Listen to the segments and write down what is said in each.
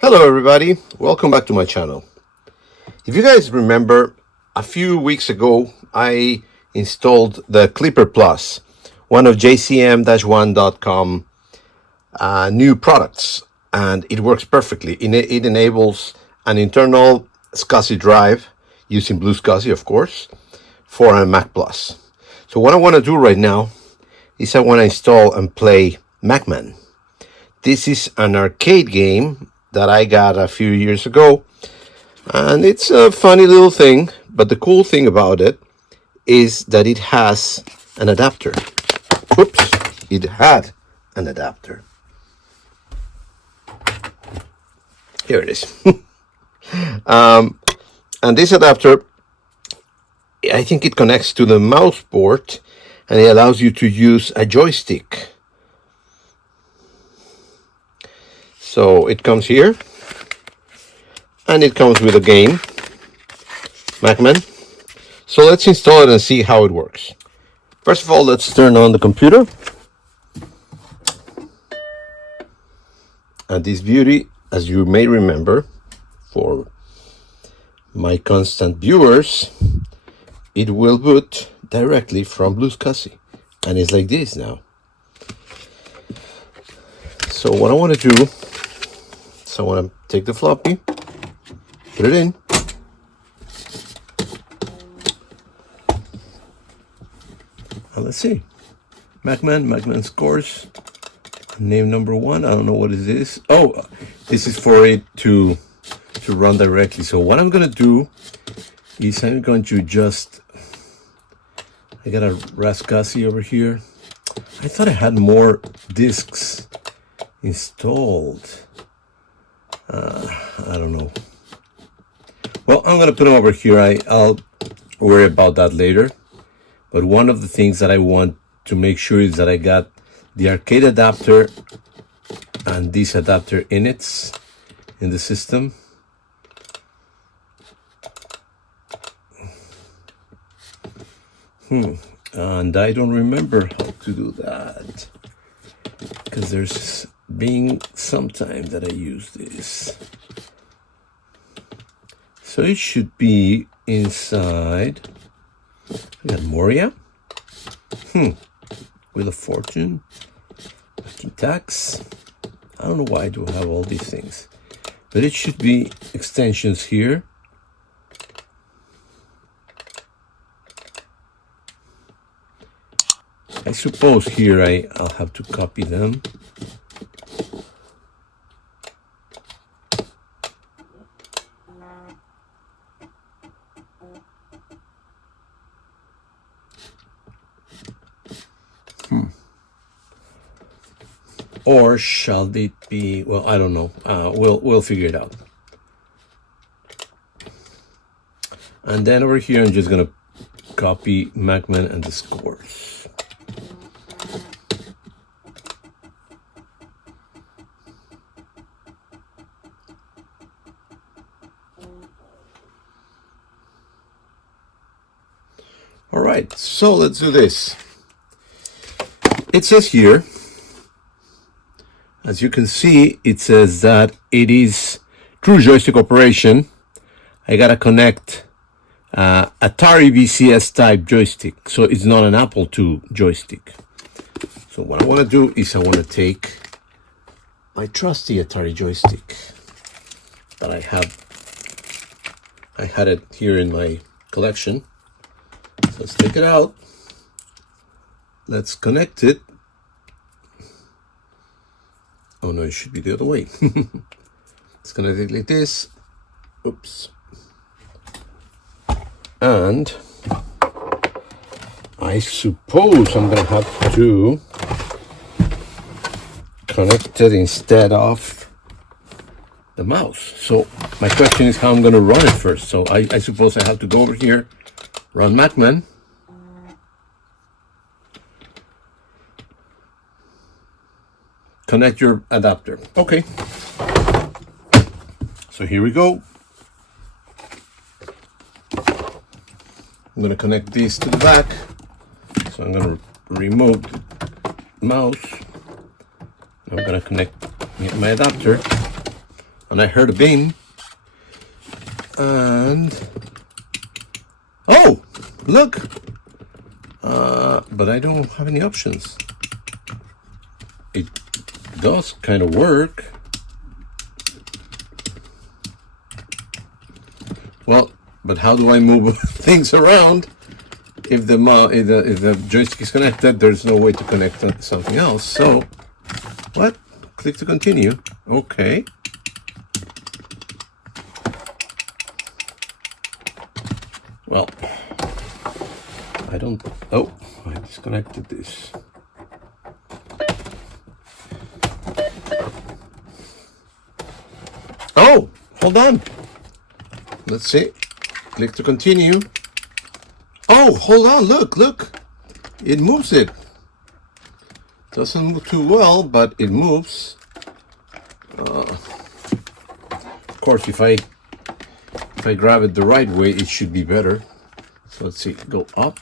Hello everybody, welcome back to my channel. If you guys remember, a few weeks ago I installed the Clipper Plus, one of jcm-1.com new products, and it works perfectly. It enables an internal SCSI drive using Blue SCSI, of course, for a Mac Plus. So what I want to do right now is I want to install and play Macman. This is an arcade game that I got a few years ago, and it's a funny little thing, but the cool thing about it is that it has an adapter. Oops, it had an adapter. Here it is. And this adapter, I think it connects to the mouse port, and it allows you to use a joystick. So it comes here, and it comes with a game, Macman. So let's install it and see how it works. First of all, let's turn on the computer. And this beauty, as you may remember, for my constant viewers, it will boot directly from Blue SCSI. And it's like this now. So what I want to do, I want to take the floppy, put it in, and let's see. Macman scores, name number 1. I don't know what it is. Oh, this is for it to run directly. So what I'm going to do is I'm going to just, I got a SCSI over here. I thought I had more discs installed. I don't know. Well, I'm going to put them over here. I'll worry about that later. But one of the things that I want to make sure is that I got the arcade adapter and this adapter in the system. And I don't remember how to do that, because there's been some time that I use this. So it should be inside. I got Moria, with a fortune, Macintosh. I don't know why I do have all these things, but it should be extensions here. I suppose here I'll have to copy them. Or shall it be? Well, I don't know. We'll figure it out. And then over here, I'm just gonna copy Macman and the scores. All right, so let's do this. It says here, as you can see, it says that it is true joystick operation. I gotta connect Atari VCS type joystick, so it's not an Apple II joystick. So what I want to do is I want to take my trusty Atari joystick that I had it here in my collection. So let's take it out. Let's connect it. Oh no, it should be the other way. It's gonna take like this. Oops. And I suppose I'm gonna have to connect it instead of the mouse. So my question is how I'm gonna run it first. So I suppose I have to go over here, run Macman. Connect your adapter. Okay. So here we go. I'm going to connect this to the back. So I'm going to remove the mouse. I'm going to connect my adapter. and I heard a bing. And oh, look! But I don't have any options. It does kind of work. Well, but how do I move things around? If the joystick is connected, there's no way to connect something else. So, what? Click to continue. Okay. Well, I don't. Oh, I disconnected this. Oh, hold on. Let's see. Click to continue. Oh, hold on. Look. It moves it. Doesn't move too well, but it moves. Of course, if I grab it the right way, it should be better. So let's see. Go up.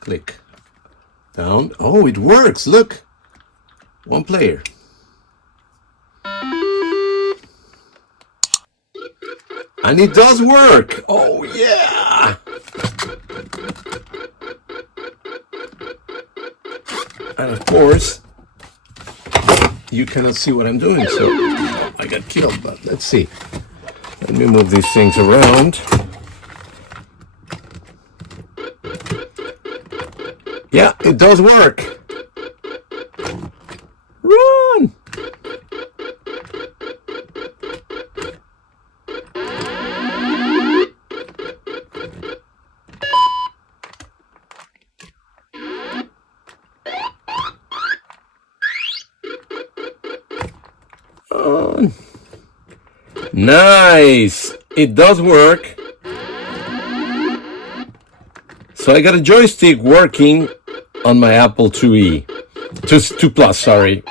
Click. Down. Oh, it works. Look. One player. And it does work. Oh, yeah. And of course, you cannot see what I'm doing, so I got killed. But let's see. Let me move these things around. Yeah, it does work. Run! Nice! It does work. So I got a joystick working on my Apple IIe. 2 Plus, sorry.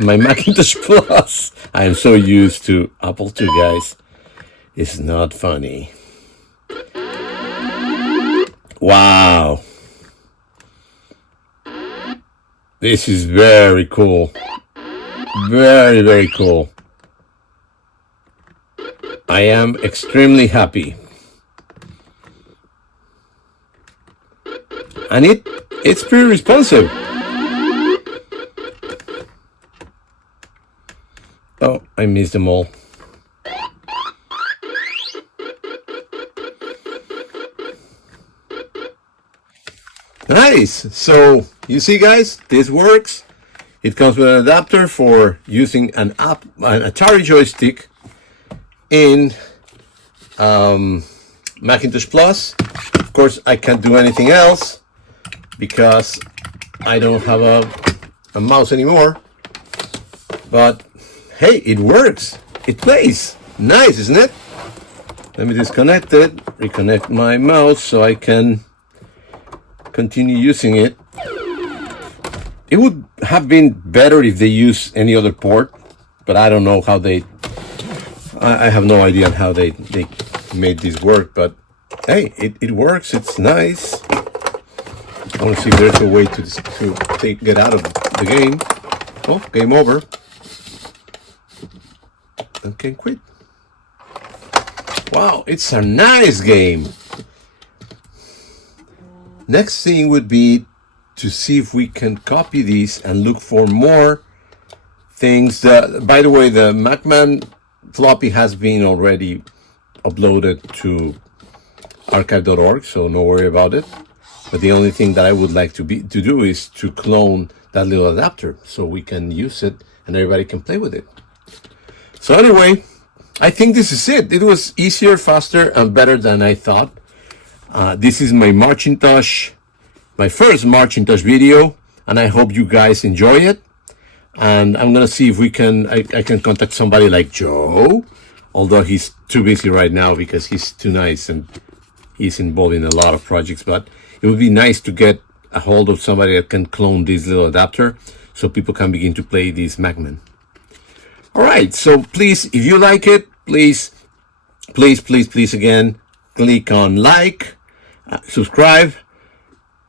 My Macintosh Plus. I am so used to Apple II, guys. It's not funny. Wow. This is very cool. Very, very cool. I am extremely happy. And it's pretty responsive. Oh, I missed them all. Nice. So you see, guys, this works. It comes with an adapter for using an Atari Joystick in Macintosh Plus. Of course, I can't do anything else because I don't have a mouse anymore. But hey, it works. It plays. Nice, isn't it? Let me disconnect it, reconnect my mouse so I can continue using it. It would have been better if they use any other port, but I don't know how they. I have no idea how they made this work, but hey, it works. It's nice. I want to see if there's a way to get out of the game. Oh, game over. Okay, quit. Wow, it's a nice game. Next thing would be to see if we can copy these and look for more things. By the way, the MacMan floppy has been already uploaded to archive.org, so no worry about it. But the only thing that I would like to do is to clone that little adapter so we can use it and everybody can play with it. So anyway, I think this is it. It was easier, faster, and better than I thought. This is my Markintosh, my first Markintosh video, and I hope you guys enjoy it. And I'm gonna see if I can contact somebody like Joe, although he's too busy right now because he's too nice and he's involved in a lot of projects. But it would be nice to get a hold of somebody that can clone this little adapter so people can begin to play this MacMan. All right, so please, if you like it, please again, click on like, subscribe,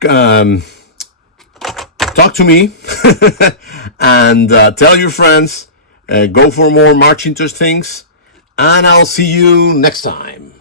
talk to me, and tell your friends, Go for more Markintosh things, and I'll see you next time.